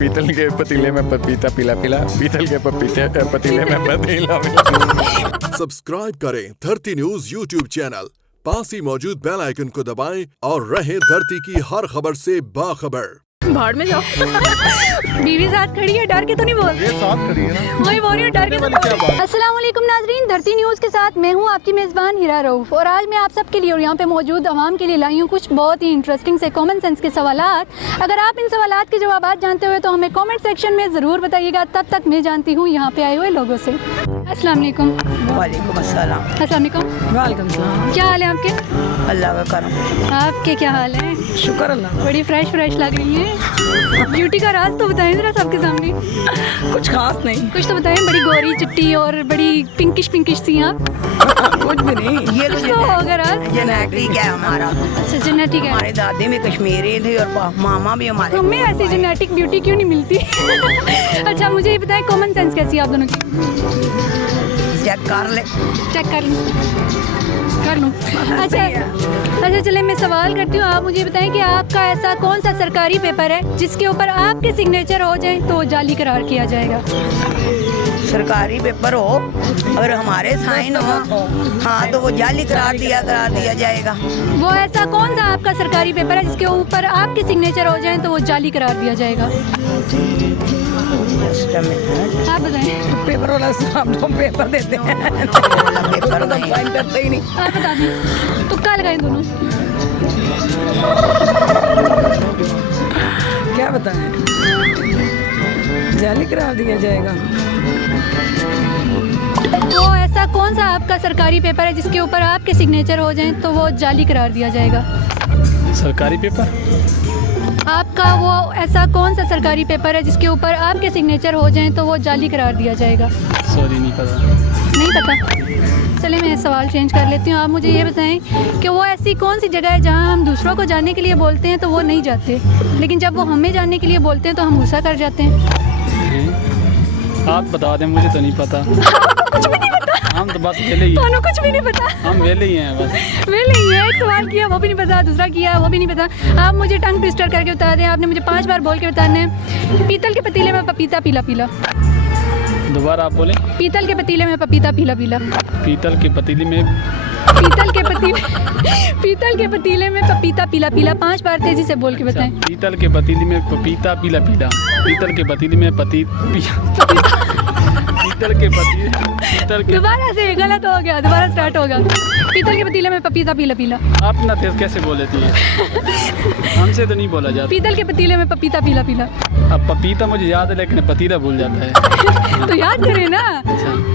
पीतल के पतीले में पपीता पिला पिला, पीतल के पतीले में पतीला पिला। सब्सक्राइब करें धरती न्यूज यूट्यूब चैनल, पास ही मौजूद बेल आइकन को दबाएं और रहें धरती की हर खबर से बाखबर। भाड़ में जाओ। बीवी साथ खड़ी है, डर के तो नहीं बोल रही? साथ खड़ी है ना, वही बोल रही हूँ, डर के तो नहीं। अस्सलाम वालेकुम नाजरीन, धरती न्यूज़ के साथ मैं हूँ आपकी मेज़बान हिरा रऊफ और आज मैं आप सबके लिए और यहाँ पे मौजूद आवाम के लिए लाई हूँ कुछ बहुत ही इंटरेस्टिंग से कॉमन सेंस के सवालात। अगर आप इन सवालात के जवाब जानते हुए तो हमें कॉमेंट सेक्शन में ज़रूर बताइएगा। तब तक मैं जानती हूँ यहाँ पे आए हुए लोगों से। अस्सलाम वालेकुम। वालेकुम अस्सलाम। अस्सलाम वालेकुम। वालेकुम सलाम। क्या हाल है आपके? अल्लाह का करम। आपके क्या हाल है? शुक्र अल्लाह। बड़ी फ्रेश लग रही है। ब्यूटी का राज तो बताएं जरा सबके सामने। कुछ खास नहीं। कुछ तो बताएं। बड़ी गोरी चिट्टी और बड़ी पिंकिश सी आप। कुछ भी नहीं, ये तो होगा राज। जेनेटिक है हमारा। अच्छा जेनेटिक है। हमारे दादी में कश्मीरी थे और मामा भी हमारे। हमें ऐसी जेनेटिक ब्यूटी क्यों नहीं मिलती? अच्छा मुझे ये बताएं कॉमन सेंस कैसी है आप दोनों की? चेक कर ले। चेक कर लूँ। अच्छा चले मैं सवाल करती हूँ, आप मुझे बताएं कि आपका ऐसा कौन सा सरकारी पेपर है जिसके ऊपर आपके सिग्नेचर हो जाए तो जाली करार किया जाएगा? सरकारी पेपर हो और हमारे साइन हो, हाँ तो वो जाली करार दिया जाएगा। वो ऐसा कौन सा आपका सरकारी पेपर है जिसके ऊपर आपके सिग्नेचर हो जाए तो वो जाली करार दिया जाएगा? आप बताएं। पेपर वाला हम तो पेपर देते हैं, पेपर तो साइन करते ही नहीं। आप बता दें। तुक्का लगाएं दोनों। क्या बताएं? जाली करार दिया जाएगा। तो ऐसा कौन सा आपका सरकारी पेपर है जिसके ऊपर आपके सिग्नेचर हो जाएं तो वो जाली करार दिया जाएगा? सरकारी पेपर? आपका वो ऐसा कौन सा सरकारी पेपर है जिसके ऊपर आपके सिग्नेचर हो जाएं तो वो जाली करार दिया जाएगा? सॉरी नहीं पता। नहीं पता? चलिए मैं सवाल चेंज कर लेती हूँ। आप मुझे ये बताएं कि वो ऐसी कौन सी जगह है जहाँ हम दूसरों को जानने के लिए बोलते हैं तो वो नहीं जाते, लेकिन जब वो हमें जानने के लिए बोलते हैं तो हम गुस्सा कर जाते हैं? आप बता दें, मुझे तो नहीं पता। कुछ भी नहीं पता? हम तो बस वेले ही हैं। दोनों कुछ भी नहीं पता? हम वेले ही हैं बस। वेले ही है। एक सवाल किया वो भी नहीं पता, दूसरा किया वो भी नहीं पता। आप मुझे टंग ट्विस्टर करके बता दें। आपने मुझे 5 बार बोल के बताना है पीतल के पतीले में पपीता पीला पीला। दोबारा आप बोलें। पीतल के पतीले में पपीता पीला पीला। पीतल के पतीले में पीतल के पतीले में पपीता पीला पीला। 5 बार तेजी से बोल के बताएं। पीतल के पतीले में पपीता पीला पीला। पीतल के पतीले में दोबारा से गलत हो गया, दोबारा स्टार्ट होगा। पीतल के पतीले में पपीता पीला पीला। आप ना तेज कैसे बोल लेती है? हमसे तो नहीं बोला जाता। पीतल के पतीले में पपीता पीला पीला। अब पपीता मुझे याद है लेकिन पतीला भूल जाता है। तो याद करें ना,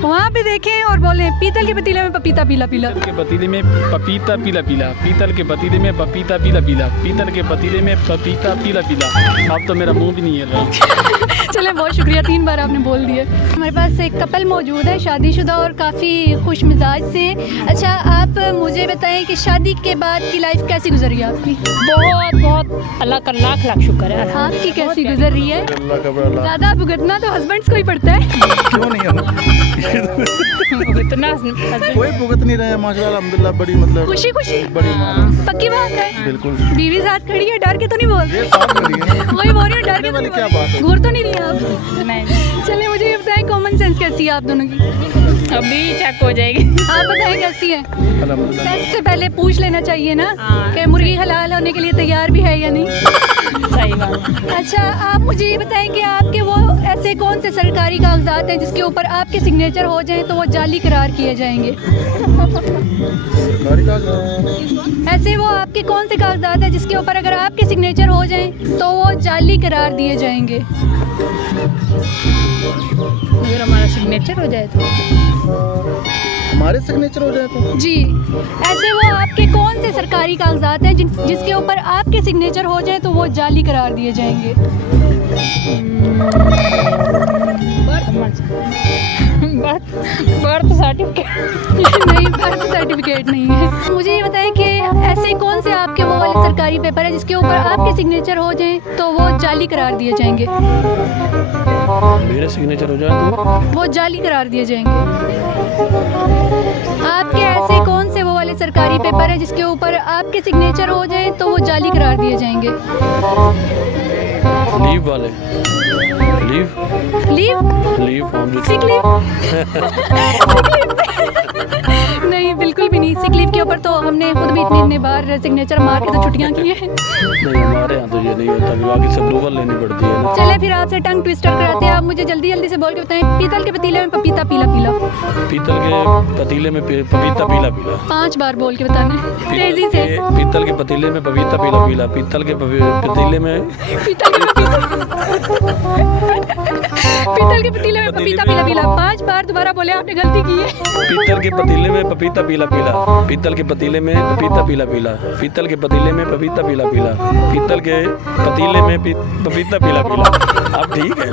वहाँ पे देखें और बोलें पीतल के पतीले में पपीता पीला पीला। पीतल के पतीले में पपीता पीला पीला। पीतल के पतीले में पपीता पीला पीला। पीतल के पतीले में पपीता पीला पीला। अब तो मेरा मुंह भी नहीं हिल रहा। चले बहुत शुक्रिया, 3 बार आपने बोल दिए। हमारे पास एक कपल मौजूद है, शादीशुदा और काफ़ी खुश मिजाज से। अच्छा आप मुझे बताएं कि शादी के बाद की लाइफ कैसी गुजरी है आपकी? बहुत अल्लाह का लाख शुक्र है। आपकी कैसी गुजर रही है? ज़्यादा भुगतना तो हस्बैंड्स को ही पड़ता है। क्यों नहीं कोई भुगत नहीं रहे माशाल्लाह, अल्हम्दुलिल्लाह। बड़ी मतलब खुशी बड़ी पक्की बात है। बिल्कुल। बीवी साथ खड़ी है, डर के तो नहीं बोल रही? साथ खड़ी है ना। वही बोल रही हूँ, डर के तो नहीं क्या बोल बात रही? है? घूर तो नहीं रही आप? नहीं, चलिए मुझे ये बताएं कॉमन सेंस कैसी है आप दोनों की? अभी चेक हो जाएगी। आप बताएं कैसी है? अल्हम्दुलिल्लाह। सबसे पहले पूछ लेना चाहिए ना हाँ। कि मुर्गी हलाल होने के लिए तैयार भी है या नहीं। सही बात। अच्छा आप मुझे ये बताएं कि आपके वो ऐसे कौन से सरकारी कागजात हैं जिसके ऊपर आपके सिग्नेचर हो जाएं तो वो जाली करार किए जाएंगे? ऐसे वो आपके कौन से कागजात हैं जिसके ऊपर अगर आपके सिग्नेचर हो जाएं तो वो जाली करार दिए जाएंगे? अगर हमारा सिग्नेचर हो जाए तो हमारे सिग्नेचर हो जाए तो जी, ऐसे वो आपके कौन से सरकारी कागजात हैं जिसके ऊपर आपके सिग्नेचर हो जाए तो वो जाली करार दिए जाएंगे? Birth certificate. नहीं, बर्थ सर्टिफिकेट नहीं है। मुझे ये बताएं कि ऐसे कौन से आपके वो वाले सरकारी पेपर है जिसके ऊपर आपके सिग्नेचर हो जाएं तो वो जाली करार दिए जाएंगे? मेरे सिग्नेचर हो जाए तो वो जाली करार दिए जाएंगे। आपके ऐसे कौन से वो वाले सरकारी पेपर है जिसके ऊपर आपके सिग्नेचर हो जाए तो वो जाली करार दिए जाएंगे? लीव वाले। Leave leave, leave sick leave नहीं, बिल्कुल भी नहीं। सिक लीव के ऊपर तो हमने खुद भी इतनी बार सिग्नेचर मार के तो छुट्टियां की हैं। नहीं, हमारे यहाँ तो ये नहीं होता, विभाग से अप्रूवल लेनी पड़ती है ना। चले फिर आपसे टंग ट्विस्टर कराते हैं। आप मुझे जल्दी जल्दी से बोल के बताएं, पीतल के पतीले में पपीता पीला पीला। पीतल के पतीले में पपीता पीला पीला। 5 बार बोल के बताना है, तेजी से। पीतल के पतीले में पपीता पीला पीला। पीतल के पतीले में पीतल के पतीले में पपीता पीला पीला। 5 बार दोबारा बोले, आपने गलती की है। पीतल के पतीले में पपीता पीला पीला। पीतल के पतीले में पपीता पीला पीला। पीतल के पतीले में पपीता पीला पीला। पीतल के पतीले में पपीता पीला पीला। अब ठीक है,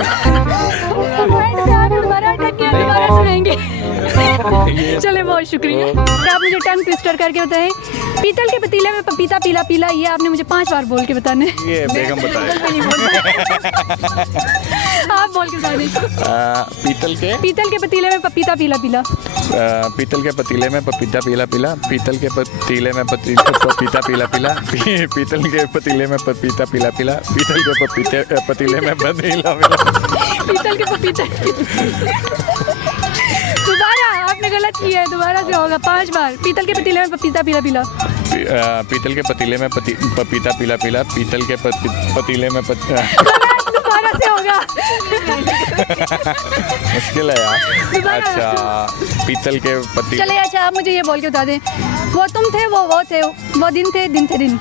दोबारा सुनाएंगे। चले, बहुत शुक्रिया। आप मुझे टंग ट्विस्टर करके बताएं, पीतल के पतीले में पपीता पीला पीला। ये आपने मुझे 5 बार बोल के बताना है। ये बेगम बताए। आप बोल के बताइए। पीतल के पतीले में पपीता पीला पीला। पीतल के पतीले में पपीता पीला पीला। पीतल के पतीले में पपीता पीला पीला। पीतल के पतीले में पपीता पीला पीला। पीतल के पतीले में पतीला पीला। पीतल के पपीता। दोबारा आपने गलत किया है, दोबारा से होगा 5 बार। पीतल के पतीले में पपीता पीला पीला। पीतल के पतीले में पपीता पीला पीला। पीतल के पतीले में दोबारा से होगा। मुश्किल है यार। अच्छा, पीतल के पतीले। चले, अच्छा आप मुझे ये बोल के बता दें, वो तुम थे वो थे, वो दिन थे दिन थे दिन।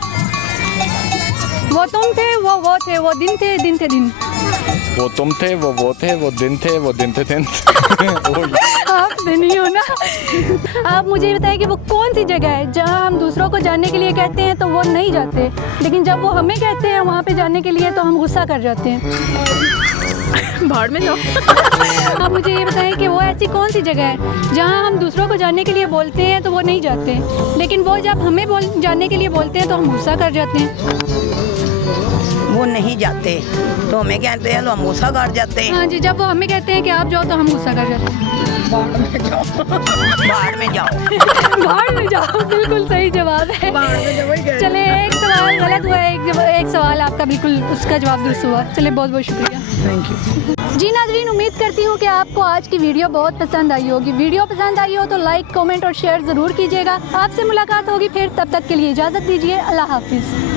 वो तुम थे वो थे, वो दिन थे दिन थे दिन। वो तुम थे वो थे, वो दिन थे वो दिन थे दिन। आप नहीं हो ना। आप मुझे ये बताइए कि वो कौन सी जगह है जहाँ हम दूसरों को जानने के लिए कहते हैं तो वो नहीं जाते, लेकिन जब वो हमें कहते हैं वहाँ पे जाने के लिए तो हम गुस्सा कर जाते हैं। भाड़ में जाओ। आप मुझे ये बताएं कि वो ऐसी कौन सी जगह है जहाँ हम दूसरों को जानने के लिए बोलते हैं तो वो नहीं जाते, लेकिन वो जब हमें जानने के लिए बोलते हैं तो हम गुस्सा कर जाते हैं। वो नहीं जाते तो हमें कहते हैं तो हम गुस्सा कर जाते हैं। हाँ जी, जब वो हमें कहते हैं कि आप जाओ तो हम गुस्सा कर जाते हैं। भाड़ में जाओ। भाड़ में जाओ, बिल्कुल सही जवाब है। चले, एक सवाल गलत हुआ है, एक सवाल आपका बिल्कुल उसका जवाब दुरुस्त हुआ। चले, बहुत बहुत शुक्रिया। Thank you. जी नाज़रीन, उम्मीद करती हूँ कि आपको आज की वीडियो बहुत पसंद आई होगी। वीडियो पसंद आई हो तो लाइक, कमेंट और शेयर ज़रूर कीजिएगा। आपसे मुलाकात होगी फिर, तब तक के लिए इजाज़त दीजिए। अल्लाह हाफिज़।